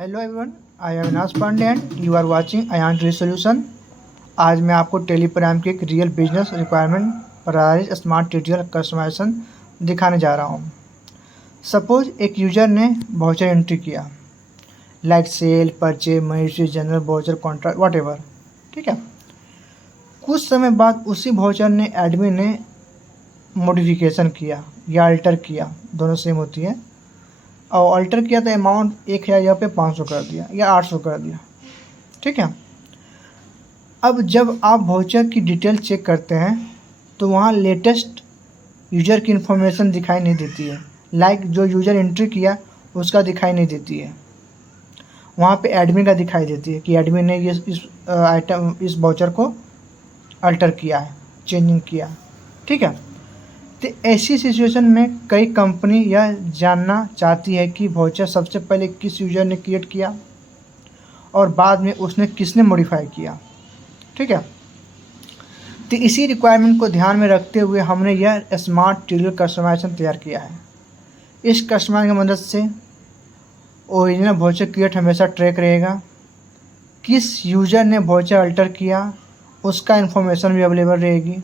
Hello everyone, I am Avinash Pandey and you are watching Ayan tree solution. आज मैं आपको Teleprime के एक रियल बिजनेस रिक्वायरमेंट पर आधारित स्मार्ट ट्यूटोरियल कस्टमाइजेशन दिखाने जा रहा हूँ। सपोज एक यूजर ने वाउचर एंट्री किया, like sale, purchase, money, general voucher, contract, what. ठीक है। कुछ समय बाद उसी वाउचर ने एडमिन ने मॉडिफिकेशन किया या अल्टर किया, दोनों सेम होती है, और अल्टर किया तो अमाउंट 1000 जगह पे 500 कर दिया या 800 कर दिया। ठीक है। अब जब आप वाउचर की डिटेल चेक करते हैं तो वहाँ लेटेस्ट यूज़र की इन्फॉर्मेशन दिखाई नहीं देती है, लाइक जो यूज़र एंट्री किया उसका दिखाई नहीं देती है, वहाँ पे एडमिन का दिखाई देती है कि एडमिन ने ये इस वाउचर को अल्टर किया है, चेंजिंग किया। ठीक है। तो ऐसी सिचुएशन में कई कंपनी यह जानना चाहती है कि वाउचर सबसे पहले किस यूज़र ने क्रिएट किया और बाद में उसने किसने मॉडिफाई किया। ठीक है। तो इसी रिक्वायरमेंट को ध्यान में रखते हुए हमने यह स्मार्ट ट्यूटोरियल कस्टमाइजेशन तैयार किया है। इस कस्टमाइजेशन की मदद से ओरिजिनल वाउचर क्रिएट हमेशा ट्रैक रहेगा, किस यूज़र ने वाउचर अल्टर किया उसका इन्फॉर्मेशन भी अवेलेबल रहेगी,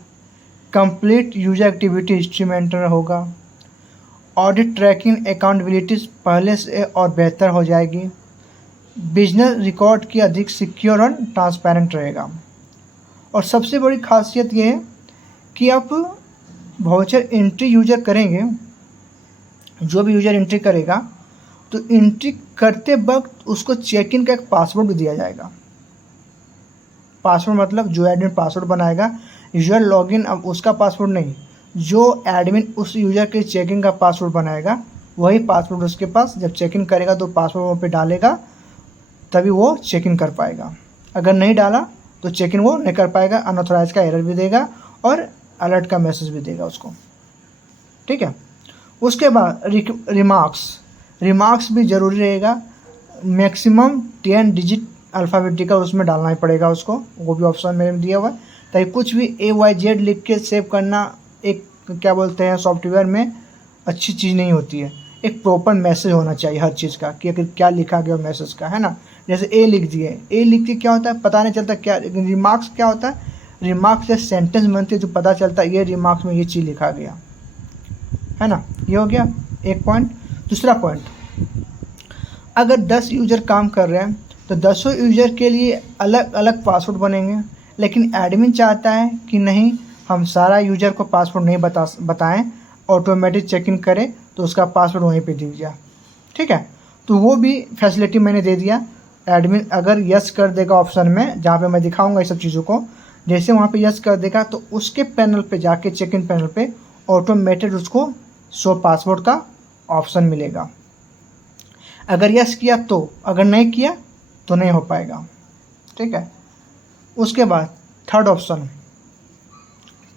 complete user activity history maintain होगा, ऑडिट ट्रैकिंग अकाउंटेबिलिटीज पहले से और बेहतर हो जाएगी, बिजनेस रिकॉर्ड की अधिक सिक्योर और ट्रांसपेरेंट रहेगा। और सबसे बड़ी खासियत ये है कि आप वाउचर एंट्री यूजर करेंगे, जो भी यूजर एंट्री करेगा तो एंट्री करते वक्त उसको चेक इन का एक पासवर्ड भी दिया जाएगा। पासवर्ड मतलब जो एडमिन पासवर्ड बनाएगा, यूज़र लॉगिन, अब उसका पासवर्ड नहीं, जो एडमिन उस यूज़र के चेकिंग का पासवर्ड बनाएगा वही पासवर्ड उसके पास जब चेक इन करेगा तो पासवर्ड वहाँ पे डालेगा, तभी वो चेक इन कर पाएगा। अगर नहीं डाला तो चेक इन वो नहीं कर पाएगा, अनऑथराइज का एरर भी देगा और अलर्ट का मैसेज भी देगा उसको। ठीक है। उसके बाद रिमार्क्स भी ज़रूरी रहेगा, मैक्सिमम 10 डिजिट अल्फ़ाबेटिकल उसमें डालना ही पड़ेगा उसको, वो भी ऑप्शन में दिया हुआ है, ताकि कुछ भी AYZ लिख के सेव करना एक क्या बोलते हैं सॉफ्टवेयर में अच्छी चीज़ नहीं होती है। एक प्रॉपर मैसेज होना चाहिए हर चीज़ का कि अगर क्या लिखा गया मैसेज का, है ना। जैसे ए लिख दिए, ए लिख के क्या होता है पता नहीं चलता क्या। रिमार्क्स क्या होता है, रिमार्क्स या सेंटेंस बनते हैं जो पता चलता है ये रिमार्क्स में ये चीज़ लिखा गया, है ना। ये हो गया एक पॉइंट। दूसरा पॉइंट, अगर 10 यूज़र काम कर रहे हैं तो 10 यूज़र के लिए अलग अलग पासवर्ड बनेंगे, लेकिन एडमिन चाहता है कि नहीं, हम सारा यूज़र को पासवर्ड नहीं बताएं, ऑटोमेटिक चेक इन करें तो उसका पासवर्ड वहीं पे दिख जाए। ठीक है। तो वो भी फैसिलिटी मैंने दे दिया। एडमिन अगर यस कर देगा ऑप्शन में, जहाँ पे मैं दिखाऊंगा ये सब चीज़ों को, जैसे वहाँ पे यस कर देगा तो उसके पैनल पे जाके चेक इन पैनल पे ऑटोमेटेड उसको शो पासवर्ड का ऑप्शन मिलेगा। अगर यस किया तो, अगर नहीं किया तो नहीं हो पाएगा। ठीक है। उसके बाद थर्ड ऑप्शन,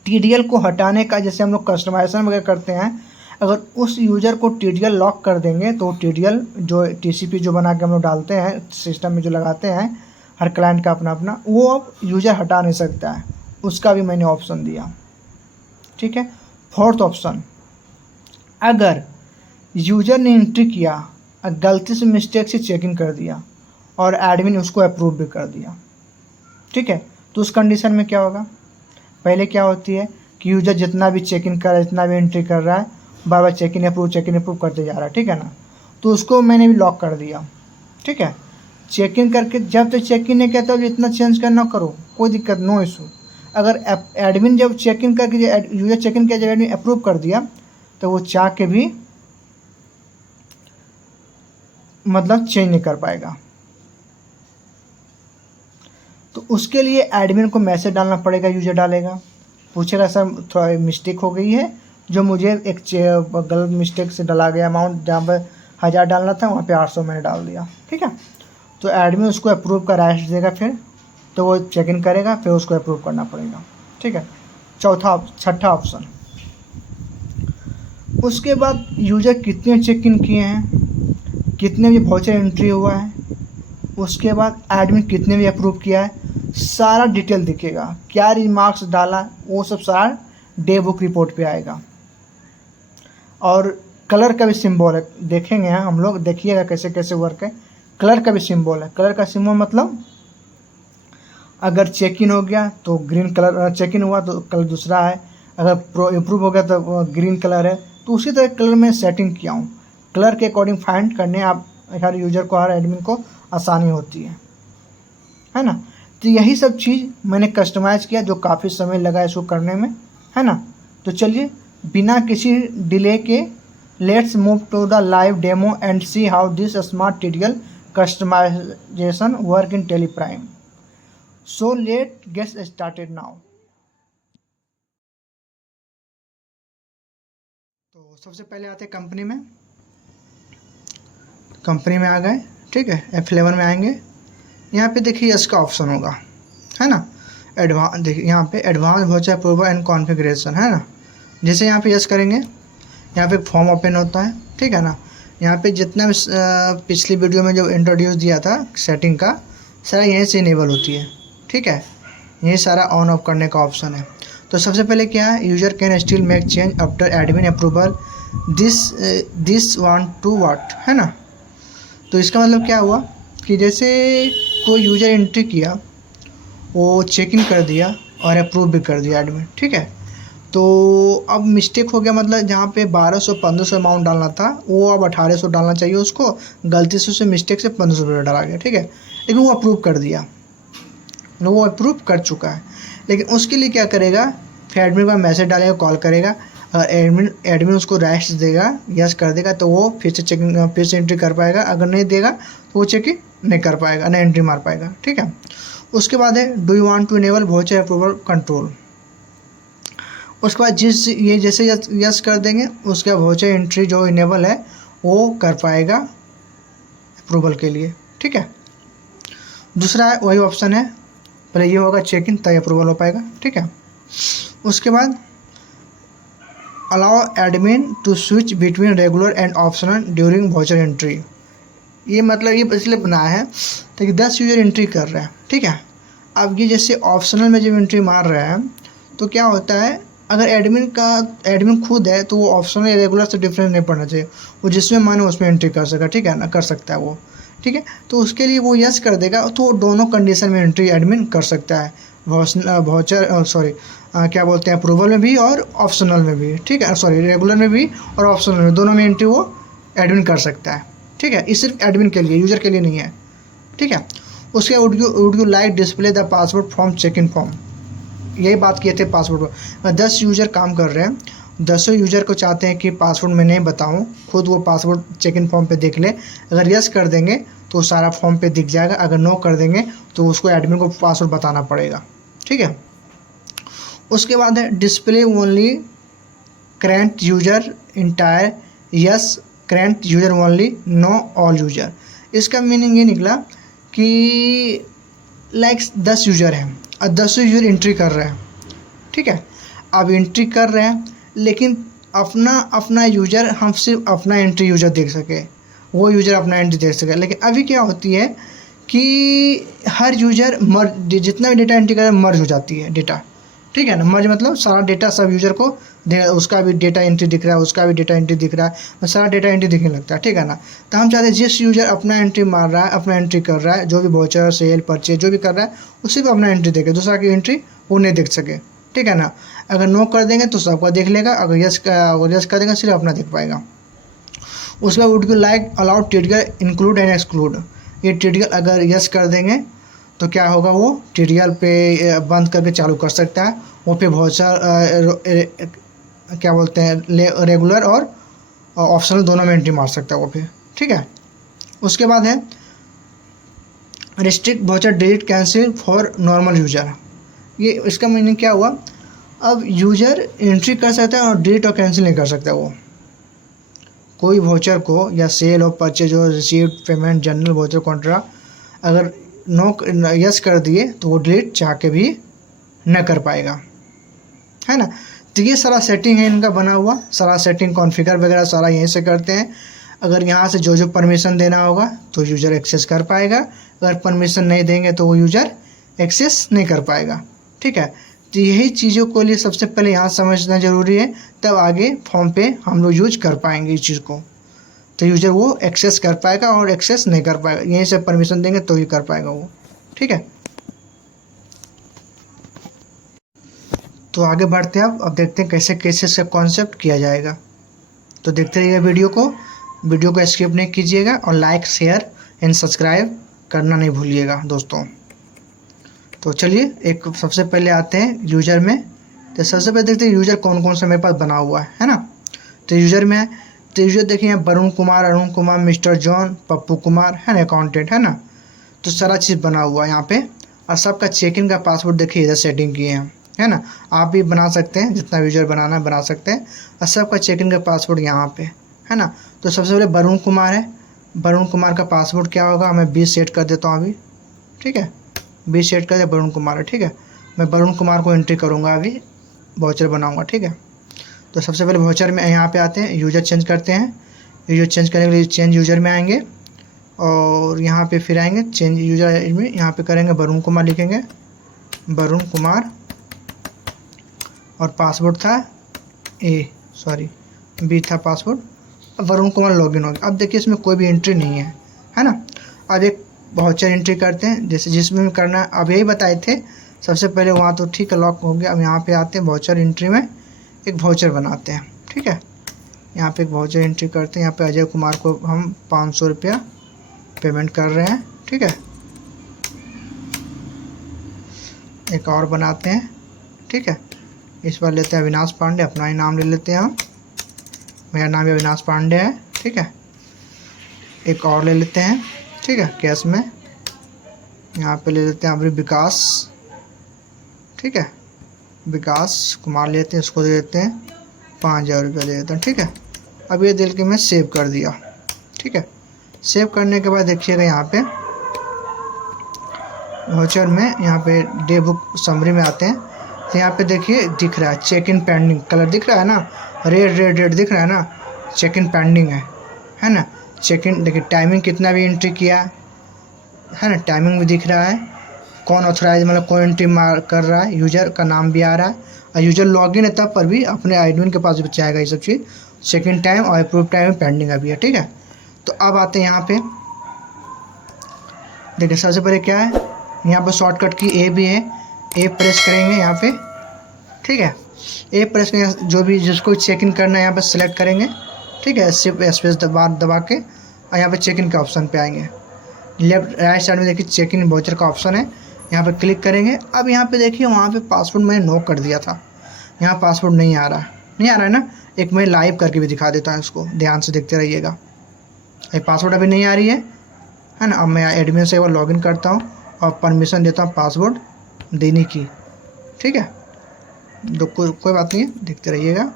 TDL को हटाने का। जैसे हम लोग कस्टमाइजेशन वगैरह करते हैं, अगर उस यूज़र को TDL लॉक कर देंगे तो TDL जो TCP जो बना के हम लोग डालते हैं सिस्टम में, जो लगाते हैं हर क्लाइंट का अपना अपना, वो अब यूज़र हटा नहीं सकता है, उसका भी मैंने ऑप्शन दिया। ठीक है। फोर्थ ऑप्शन, अगर यूज़र ने एंट्री किया, गलती से मिस्टेक से चेक इन कर दिया और एडमिन उसको अप्रूव भी कर दिया, ठीक है, तो उस कंडीशन में क्या होगा, पहले क्या होती है कि यूज़र जितना भी चेक इन कर रहा है, जितना भी एंट्री कर रहा है, बार बार चेक इन अप्रूव करते जा रहा है। ठीक है ना। तो उसको मैंने भी लॉक कर दिया। ठीक है। चेक इन करके जब तक चेक इन नहीं कहता तो इतना चेंज करना करो, कोई दिक्कत, नो इशू। अगर एडमिन जब चेक इन करके यूज़र चेक इन किया, जब एडमिन अप्रूव कर दिया तो वो चाह के भी मतलब चेंज नहीं कर पाएगा। तो उसके लिए एडमिन को मैसेज डालना पड़ेगा, यूज़र डालेगा, पूछेगा सर थोड़ा मिस्टेक हो गई है, जो मुझे एक गलत मिस्टेक से डाला गया अमाउंट, जहाँ पर 1000 डालना था वहाँ पे 800 मैंने डाल दिया। ठीक है। तो एडमिन उसको अप्रूव का राइट देगा, फिर तो वो चेक इन करेगा, फिर उसको अप्रूव करना पड़ेगा। ठीक है। छठा ऑप्शन, उसके बाद यूज़र कितने चेक इन किए हैं, कितने भी वाउचर एंट्री हुआ है, उसके बाद एडमिन कितने भी अप्रूव किया है, सारा डिटेल दिखेगा, क्या रिमार्क्स डाला, वो सब सारा डे बुक रिपोर्ट पे आएगा। और कलर का भी सिंबल है, देखेंगे हम लोग, देखिएगा कैसे कैसे वर्क है। कलर का भी सिंबल है। कलर का सिंबल मतलब अगर चेक इन हो गया तो ग्रीन कलर, चेक इन हुआ तो कलर दूसरा है, अगर इम्प्रूव हो गया तो ग्रीन कलर है। तो उसी तरह कलर में सेटिंग किया हूँ। कलर के अकॉर्डिंग फाइंड करने आप हर यूज़र को, हर एडमिन को आसानी होती है ना। तो यही सब चीज़ मैंने कस्टमाइज़ किया जो काफ़ी समय लगा इसको करने में, है ना। तो चलिए बिना किसी डिले के let's move to the live demo and see how this smart tutorial customization work in TallyPrime. So let get started now. तो सबसे पहले आते हैं कंपनी में। कंपनी में आ गए, ठीक है। F11 में आएंगे, यहाँ पे देखिए इसका ऑप्शन होगा, है ना। एडवांस, देखिए यहाँ पे advance voucher approval and configuration, है ना। जैसे यहाँ पे यस करेंगे, यहाँ पे फॉर्म ओपन होता है, ठीक है ना। यहाँ पे जितना भी पिछली वीडियो में जो इंट्रोड्यूस दिया था सेटिंग का, सारा यहीं से इनेबल होती है, ठीक है। ये सारा ऑन ऑफ करने का ऑप्शन है। तो सबसे पहले क्या है, user can still make change after admin approval this want to what, है ना। तो इसका मतलब क्या हुआ कि जैसे कोई यूज़र एंट्री किया, वो चेक इन कर दिया और अप्रूव भी कर दिया एडमिन, ठीक है। तो अब मिस्टेक हो गया, मतलब जहाँ पे 1200-1500 अमाउंट डालना था वो अब 1800 डालना चाहिए उसको, गलती से उसे मिस्टेक से 1500 रुपये डाला गया, ठीक है। लेकिन वो अप्रूव कर दिया, वो अप्रूव कर चुका है। लेकिन उसके लिए क्या करेगा, फिर एडमिन का मैसेज डालेगा, कॉल करेगा। अगर एडमिन उसको रेस्ट देगा, यस कर देगा, तो वो फिर से चेकिंग, फिर से एंट्री कर पाएगा। अगर नहीं देगा तो वो चेकिंग नहीं कर पाएगा, ना एंट्री मार पाएगा, ठीक है। उसके बाद है do you want to enable voucher approval control. उसके बाद जैसे यस कर देंगे, उसके बाद वाउचर एंट्री जो इनेबल है वो कर पाएगा अप्रूवल के लिए, ठीक है। दूसरा है वही ऑप्शन है, पहले ये होगा चेक इन तभी अप्रूवल हो पाएगा, ठीक है। उसके बाद allow admin to switch between regular and optional during voucher entry. ये मतलब ये इसलिए बनाया है ताकि 10 यूज़र एंट्री कर रहे हैं, ठीक है। अब ये जैसे ऑप्शनल में जब एंट्री मार रहे हैं तो क्या होता है, अगर एडमिन खुद है तो वो ऑप्शनल या रेगुलर से डिफरेंस नहीं पड़ना चाहिए, वो जिसमें माने उसमें एंट्री कर सका, ठीक है ना, कर सकता है वो, ठीक है। तो उसके लिए वो यस कर देगा, तो दोनों कंडीशन में एंट्री एडमिन कर सकता है, वाउचर क्या बोलते हैं, अप्रूवल में भी और ऑप्शनल में भी, ठीक है। सॉरी, रेगुलर में भी और ऑप्शनल में, दोनों में एंट्री वो एडमिन कर सकता है, ठीक है। ये सिर्फ एडमिन के लिए, यूज़र के लिए नहीं है, ठीक है। उसके would you like display the password from check in form. यही बात किए थे पासवर्ड पर। 10 यूज़र काम कर रहे हैं, 10 यूज़र को चाहते हैं कि पासवर्ड मैं नहीं बताऊं, खुद वो पासवर्ड चेक इन फॉर्म पे देख ले। अगर यस कर देंगे तो सारा फॉर्म पे दिख जाएगा, अगर नो कर देंगे तो उसको एडमिन को पासवर्ड बताना पड़ेगा, ठीक है। उसके बाद है display only current user entire, yes current user only, know all user. इसका मीनिंग ये निकला कि लाइक 10 यूज़र हैं और 10 यूज़र एंट्री कर रहे हैं, ठीक है। अब एंट्री कर रहे हैं लेकिन अपना यूज़र, हम सिर्फ अपना एंट्री यूज़र देख सके, वो यूज़र अपना एंट्री देख सके। लेकिन अभी क्या होती है कि हर यूज़र जितना भी डेटा एंट्री करे मर्ज हो जाती है डेटा, ठीक है ना। मर्ज मतलब सारा डेटा सब यूज़र को उसका भी डेटा एंट्री दिख रहा है, उसका भी डेटा एंट्री दिख रहा है, सारा डेटा एंट्री दिखने लगता है, ठीक है ना। तो हम चाहते हैं जिस यूज़र अपना एंट्री मार रहा है, अपना एंट्री कर रहा है, जो भी वाउचर सेल परचेज जो भी कर रहा है, उसी पर अपना एंट्री देखे, दूसरा की एंट्री वो नहीं देख सके, ठीक है ना। अगर नो कर देंगे तो सबका देख लेगा, अगर यस कर देंगे सिर्फ अपना देख पाएगा। उसके बाद would you like allow tutorial include and exclude. ये ट्यूटोरियल अगर यस कर देंगे तो क्या होगा, वो ट्यूटोरियल पे बंद करके चालू कर सकता है, वो पे वाउचर क्या बोलते हैं रेगुलर और ऑप्शनल दोनों में एंट्री मार सकता है वो फिर, ठीक है। उसके बाद है restrict voucher delete cancel for normal user. ये इसका मीनिंग क्या हुआ, अब यूजर एंट्री कर सकता है और डिलीट और कैंसिल नहीं कर सकता। वो कोई वाउचर को या सेल और परचेज और received payment general voucher Contra अगर नो यस कर दिए तो वो डिलीट चाह के भी न कर पाएगा, है ना। तो ये सारा सेटिंग है इनका बना हुआ, सारा सेटिंग कॉन्फ़िगर वगैरह सारा यहीं से करते हैं। अगर यहाँ से जो परमिशन देना होगा तो यूज़र एक्सेस कर पाएगा, अगर परमिशन नहीं देंगे तो वो यूज़र एक्सेस नहीं कर पाएगा, ठीक है। तो यही चीज़ों को लिए सबसे पहले यहाँ समझना ज़रूरी है, तब आगे फॉर्म पे हम लोग यूज कर पाएंगे इस चीज़ को। तो यूजर वो एक्सेस कर पाएगा और एक्सेस नहीं कर पाएगा, यहीं से परमिशन देंगे तो ही कर पाएगा वो। ठीक है, तो आगे बढ़ते हैं। अब देखते हैं कैसे कैसे से कॉन्सेप्ट किया जाएगा। तो देखते रहिएगा वीडियो को स्किप नहीं कीजिएगा और लाइक शेयर एंड सब्सक्राइब करना नहीं भूलिएगा दोस्तों। तो चलिए एक सबसे पहले आते हैं यूजर में। तो सबसे पहले देखते हैं यूजर कौन कौन सा मेरे पास बना हुआ है ना। तो यूजर देखिए यहाँ वरुण कुमार, अरुण कुमार, मिस्टर जॉन, पप्पू कुमार है ना, अकाउंटेंट है ना। तो सारा चीज़ बना हुआ है यहाँ पे। और सबका चेक इन का पासवर्ड देखिए इधर सेटिंग किए हैं, है ना। आप भी बना सकते हैं, जितना यूजर बनाना है बना सकते हैं। और सबका चेक इन का पासवर्ड यहाँ पे है ना। तो सबसे पहले वरुण कुमार है, वरुण कुमार का पासवर्ड क्या होगा, मैं 20 सेट कर देता हूँ अभी। ठीक है, 20 सेट कर दिया, वरुण कुमार है। ठीक है, मैं वरुण कुमार को एंट्री करूँगा, अभी वाउचर बनाऊँगा। ठीक है, तो सबसे पहले वाउचर में यहाँ पे आते हैं, यूजर चेंज करते हैं। यूजर चेंज करने के लिए चेंज यूजर में आएंगे और यहाँ पे फिर आएंगे चेंज यूजर में, यहाँ पे करेंगे वरुण कुमार, लिखेंगे वरुण कुमार और पासवर्ड था बी था पासवर्ड। अब वरुण कुमार लॉगिन हो गया। अब देखिए इसमें कोई भी एंट्री नहीं है ना। अब एक वाउचर एंट्री करते हैं, जैसे जिसमें भी करना है। अब यही बताए थे सबसे पहले, वहाँ तो ठीक है लॉक हो गया। अब यहाँ पे आते हैं वाउचर एंट्री में, एक वाउचर बनाते हैं। ठीक है, यहाँ पे एक वाउचर एंट्री करते हैं। यहाँ पे अजय कुमार को हम 500 रुपया पेमेंट कर रहे हैं। ठीक है, एक और बनाते हैं। ठीक है, इस बार लेते हैं अविनाश पांडे, अपना ही नाम ले लेते हैं हम, मेरा नाम भी अविनाश पांडे है। ठीक है, एक और ले लेते हैं। ठीक है, कैश में यहाँ पे ले लेते हैं अभी विकास। ठीक है, विकास कुमार लेते हैं, इसको दे देते हैं 5000 रुपया दे देते हैं। ठीक है, अब ये दिल के मैं सेव कर दिया। ठीक है, सेव करने के बाद देखिएगा यहाँ पे वाउचर में, यहाँ पे डे बुक समरी में आते हैं। तो यहाँ पे देखिए दिख रहा है चेक इन पेंडिंग, कलर दिख रहा है ना, रेड दिख रहा है ना, चेक इन पेंडिंग है ना। चेक इन देखिए, टाइमिंग कितना भी एंट्री किया है ना, टाइमिंग भी दिख रहा है, कौन ऑथराइज मतलब कौन एंट्री मार कर रहा है, यूजर का नाम भी आ रहा है। और यूजर लॉगिन है तब पर भी अपने एडमिन के पास भी आएगा ये सब चीज़। चेक इन टाइम और अप्रूव टाइम पेंडिंग अभी है। ठीक है, तो अब आते हैं यहाँ पे, देखिए सबसे पहले क्या है, यहाँ पे शॉर्टकट की ए भी है, ए प्रेस करेंगे यहाँ पे। ठीक है, ए प्रेस करेंगे, जो भी जिसको चेक इन करना है यहाँ पे सेलेक्ट करेंगे। ठीक है, सिर्फ स्पेस दबा के और यहाँ पे चेक इन के ऑप्शन पे आएंगे। लेफ्ट राइट साइड में देखिए चेक इन वाउचर का ऑप्शन है, यहाँ पे क्लिक करेंगे। अब यहाँ पे देखिए वहाँ पे पासवर्ड मैंने नो कर दिया था, यहाँ पासवर्ड नहीं आ रहा है ना। एक मैं लाइव करके भी दिखा देता हूँ, इसको ध्यान से देखते रहिएगा। ये पासवर्ड अभी नहीं आ रही है ना। अब मैं एडमिन से एक बार लॉगिन करता हूँ और परमिशन देता हूँ पासवर्ड देने की। ठीक है, तो कोई बात नहीं है, देखते रहिएगा।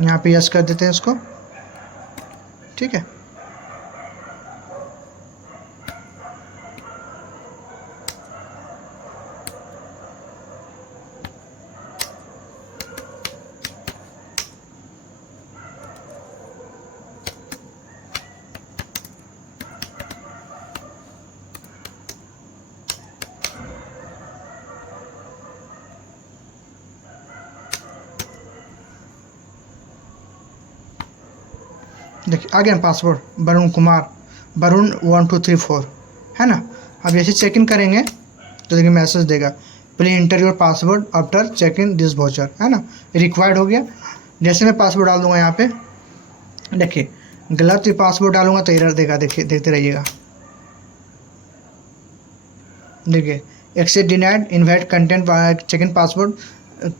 यहाँ पे यस कर देते हैं इसको। ठीक है, देखिए आ गया पासवर्ड, वरुण कुमार, वरुण 1234 है ना। अब जैसे चेक इन करेंगे तो देखिए मैसेज देगा, please enter your password after check in this voucher, है ना, रिक्वायर्ड हो गया। जैसे मैं पासवर्ड डाल दूंगा यहाँ पे, देखिए गलत ही पासवर्ड डालूंगा तो एरर देगा, देखिए देखते रहिएगा। देखिए access denied, invite content check in password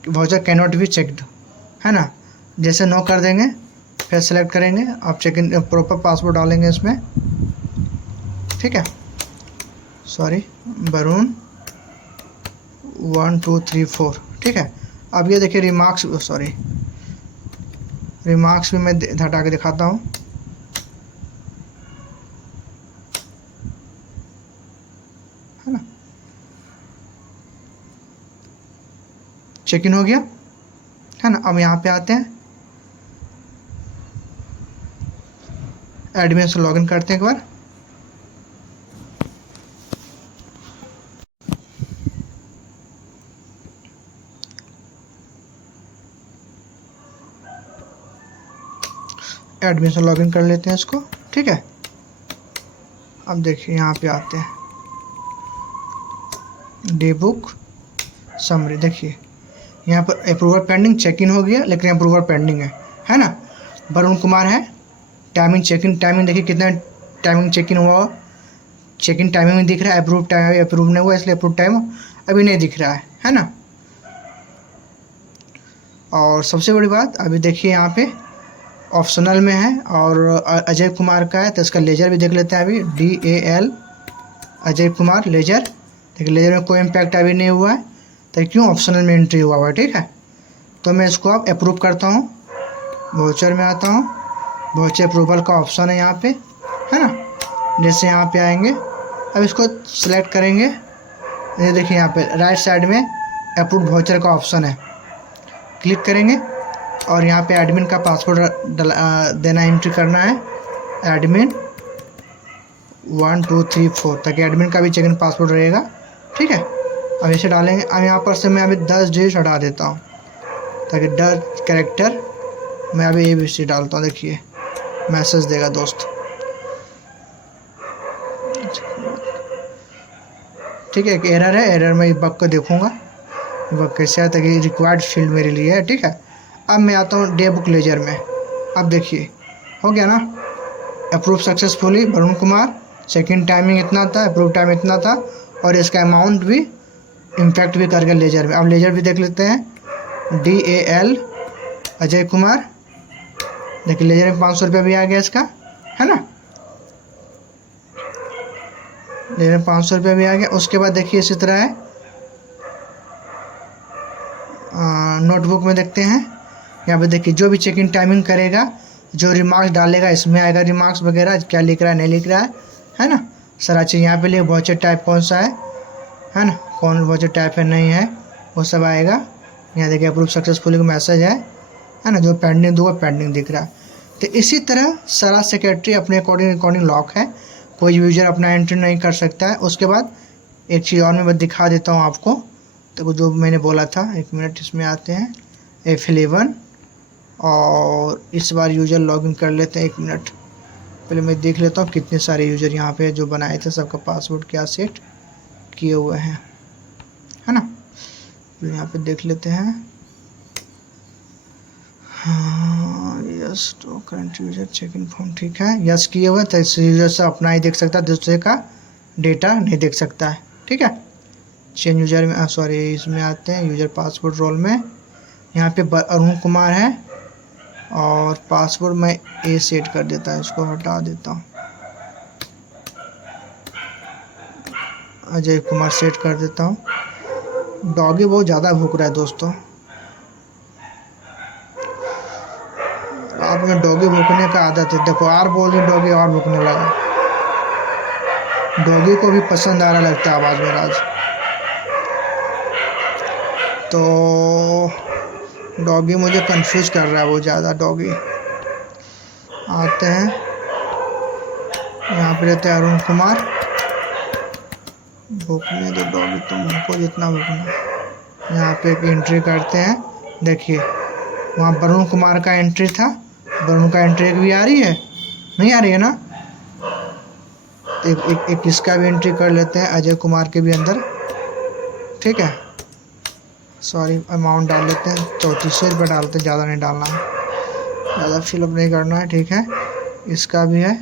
voucher can not be checked, है ना। जैसे नो कर देंगे फिर सेलेक्ट करेंगे, आप चेक इन प्रॉपर पासवर्ड डालेंगे इसमें। ठीक है, सॉरी वरुण 1234। ठीक है, अब ये देखिए रिमार्क्स भी मैं हटा के दिखाता हूँ, है ना। चेक इन हो गया है ना। अब यहाँ पे आते हैं, एडमिन से लॉगिन करते हैं एक बार। एडमिन से लॉगिन कर लेते हैं इसको, ठीक है। अब देखिए यहाँ पे आते हैं डे बुक समरी। देखिए यहाँ पर अप्रूवल पेंडिंग, चेक इन हो गया लेकिन अप्रूवल पेंडिंग है ना। वरुण कुमार है, टाइमिंग चेक इन, टाइमिंग देखिए कितना टाइमिंग चेक इन हुआ, चेक इन टाइमिंग में दिख रहा है, अप्रूव टाइम अप्रूव नहीं हुआ इसलिए अप्रूव टाइम अभी नहीं दिख रहा है ना। और सबसे बड़ी बात अभी देखिए यहाँ पे ऑप्शनल में है और अजय कुमार का है, तो इसका लेजर भी देख लेते हैं अभी। DAL अजय कुमार लेजर, देखिए लेजर में कोई इम्पैक्ट अभी नहीं हुआ है, तो क्यों ऑप्शनल में एंट्री हुआ है, ठीक है। तो मैं इसको अब अप्रूव करता हूँ, वाउचर में आता हूँ, वाउचर अप्रूवल का ऑप्शन है यहाँ पे, है ना। जैसे यहाँ पे आएंगे, अब इसको सिलेक्ट करेंगे, ये देखिए यहाँ पे राइट साइड में अप्रूव वाउचर का ऑप्शन है, क्लिक करेंगे और यहाँ पे एडमिन का पासवर्ड देना, एंट्री करना है एडमिन 1 2 3 4, ताकि एडमिन का भी चेक इन पासवर्ड रहेगा, ठीक है। अब इसे डालेंगे। अब यहाँ पर से मैं अभी 10 डिजिट हटा देता हूँ ताकि 10 कैरेक्टर मैं अभी ABC डालता हूँ। देखिए मैसेज देगा दोस्त, ठीक है। एक एरर है, एरर में बग को देखूंगा बग कैसे है, ताकि रिक्वायर्ड फील्ड मेरे लिए है, ठीक है। अब मैं आता हूँ डे बुक लेजर में। अब देखिए हो गया ना, approve successfully Varun Kumar, check in timing इतना था, अप्रूव टाइम इतना था और इसका अमाउंट भी इम्पैक्ट भी करके लेजर में। अब लेजर भी देख लेते हैं, DAL अजय कुमार, देखिए लेजर में 500 रुपया भी आ गया इसका, है ना। लेजर में 500 रुपया भी आ गया। उसके बाद देखिए इसी तरह है, नोटबुक में देखते हैं, यहाँ पे देखिए जो भी चेक इन टाइमिंग करेगा, जो रिमार्क्स डालेगा इसमें आएगा, रिमार्क्स वगैरह क्या लिख रहा है नहीं लिख रहा है ना, सारा चीज़ यहाँ पे लिए। वाउचर टाइप कौन सा है ना, कौन वाउचर टाइप है नहीं है, वो सब आएगा। यहाँ देखिए अप्रूव सक्सेसफुली का मैसेज है ना, जो पेंडिंग दूंगा पेंडिंग दिख रहा है। तो इसी तरह सारा सेक्रेटरी अपने अकॉर्डिंग लॉक है, कोई यूजर अपना एंट्री नहीं कर सकता है। उसके बाद एक चीज़ और मैं पता देता हूँ आपको, तो जो मैंने बोला था, 1 मिनट इसमें आते हैं F11 और इस बार यूज़र लॉगिन कर लेते हैं। 1 मिनट पहले मैं देख लेता हूँ कितने सारे यूज़र यहाँ पे जो बनाए थे, सबका पासवर्ड क्या सेट किए हुए हैं, है ना। तो यहाँ पे देख लेते हैं, हाँ यस, तो current user check in form ठीक है, यस किए हुए, तो इस यूज़र से अपना ही देख सकता है, दूसरे का डेटा नहीं देख सकता है, ठीक है। चेंज यूज़र में सॉरी इसमें आते हैं, यूज़र पासवर्ड रोल में यहाँ पे अरुण कुमार है और पासवर्ड मैं A सेट कर देता है, इसको हटा देता हूँ, अजय कुमार सेट कर देता हूँ। डॉगी बहुत ज़्यादा भूख रहा है दोस्तों, रात में डॉगी भूखने का आदत है। देखो और बोल रही डॉगी और भूखने लगा, डॉगी को भी पसंद आ रहा लगता है आवाज़ में आज। तो डॉगी मुझे कंफ्यूज कर रहा है बहुत ज़्यादा। डॉगी आते हैं, यहाँ पे रहते हैं अरुण कुमार, भूखने दो डॉगी, तुम भूखो जितना भूखना। यहाँ पे एक एंट्री करते हैं, देखिए वहाँ वरुण कुमार का एंट्री था, वरुण का एंट्री भी आ रही है, नहीं आ रही है ना। एक इसका भी एंट्री कर लेते हैं, अजय कुमार के भी अंदर, ठीक है। सॉरी अमाउंट डाल लेते हैं, 3400 रुपये डालते हैं, ज़्यादा नहीं डालना है, ज़्यादा फिलअप नहीं करना है, ठीक है। इसका भी है,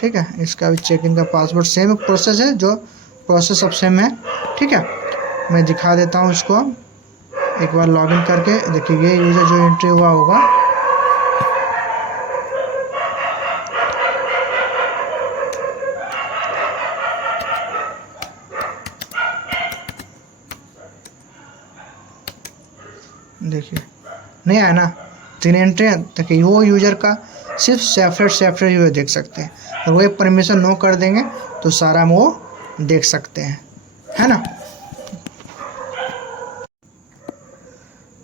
ठीक है। इसका भी चेक इन का पासवर्ड सेम प्रोसेस है, जो प्रोसेस सब सेम है, ठीक है। मैं दिखा देता हूँ इसको एक बार लॉगिन करके। देखिए ये यूज़र जो एंट्री हुआ होगा, देखिए नहीं आया ना, 3 एंट्री है। देखिए वो यूज़र का सिर्फ सेपरेट यूज़र देख सकते हैं, और वो एक परमिशन नो कर देंगे तो सारा वो देख सकते हैं, है ना।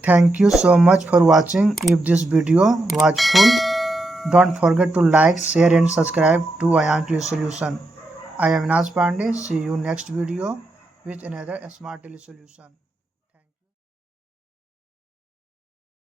Thank you so much for watching. If this video was full, Don't forget to like, share and subscribe to Ion Solution. I am Vinas Pandey. See you next video with another smart solution.